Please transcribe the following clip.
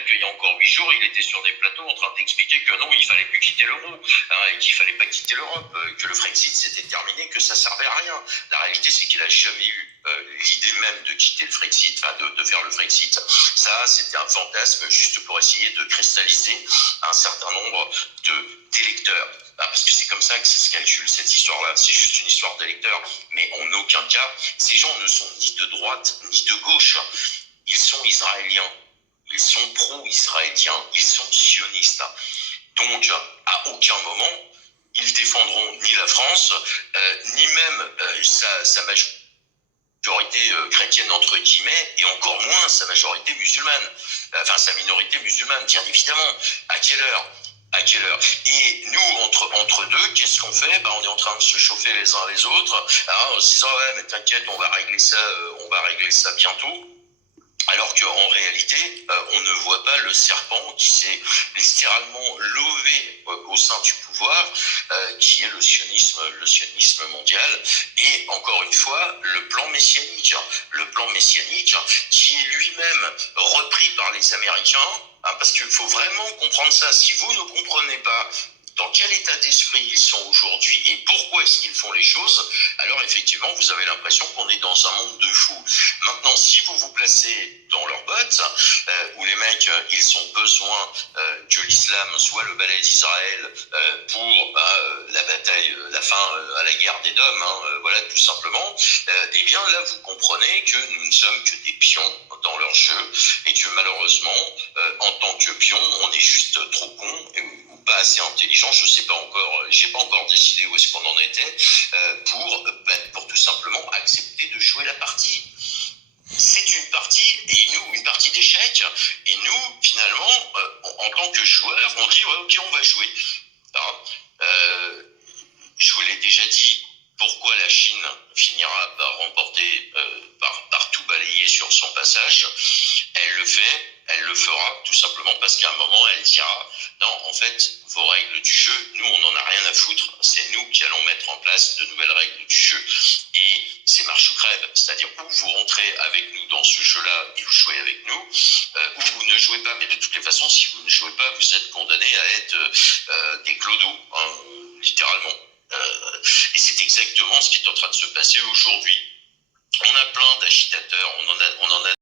rappelle qu'il y a encore 8 jours, il était sur des plateaux en train d'expliquer que non, il fallait plus quitter l'euro, hein, et qu'il fallait pas quitter l'Europe, que le Frexit c'était terminé, que ça servait à rien. La réalité, c'est qu'il a jamais eu l'idée même de quitter le Frexit, enfin de faire le Frexit. Ça, c'était un fantasme juste pour essayer de cristalliser un certain nombre d'électeurs. Parce que c'est comme ça que ça se calcule, cette histoire-là. C'est juste une histoire d'électeurs. Mais en aucun cas, ces gens ne sont ni de droite ni de gauche. Ils sont israéliens. Ils sont pro-israéliens. Ils sont sionistes. Donc, à aucun moment, ils défendront ni la France, ni même sa majorité chrétienne entre guillemets, et encore moins sa majorité musulmane, enfin sa minorité musulmane, bien évidemment. À quelle heure? À quelle heure? Et nous, entre deux, qu'est-ce qu'on fait? On est en train de se chauffer les uns les autres, hein, en se disant ouais mais t'inquiète, on va régler ça bientôt. Alors qu'en réalité, on ne voit pas le serpent qui s'est littéralement levé au sein du pouvoir, qui est le sionisme mondial. Et encore une fois, le plan messianique qui est lui-même repris par les Américains, hein, parce qu'il faut vraiment comprendre ça. Si vous ne comprenez pas dans quel état d'esprit ils sont aujourd'hui et pourquoi est-ce qu'ils font les choses, alors effectivement, vous avez l'impression qu'on est dans un monde de fous. Maintenant, si vous vous placez dans leurs bottes, où les mecs, ils ont besoin que l'islam soit le balai d'Israël pour la bataille, la fin à la guerre des dômes, hein, voilà, tout simplement, eh bien là, vous comprenez que nous ne sommes que des pions dans leur jeu et que malheureusement, en tant que pion, on est juste trop con ou pas assez intelligent, je sais pas encore, j'ai pas encore décidé où est-ce qu'on en était, pour tout simplement accepter de jouer la partie. C'est une partie, et nous, une partie d'échecs, et nous, finalement, en tant que joueurs, on dit, ouais, ok, on va jouer. Alors, je vous l'ai déjà dit, pourquoi la Chine finira par remporter, par tout balayer sur son passage, elle le fait, elle le fera, tout simplement parce qu'à un moment, elle dira, non, en fait, vos règles du jeu, nous, on n'en a rien à foutre, c'est nous qui allons mettre en place de nouvelles règles du jeu. Et c'est marche ou crève, c'est-à-dire où vous rentrez avec nous dans ce jeu-là et vous jouez avec nous, ou vous ne jouez pas, mais de toutes les façons, si vous ne jouez pas, vous êtes condamné à être des clodos, hein, littéralement. Et c'est exactement ce qui est en train de se passer aujourd'hui. On a plein d'agitateurs, on en a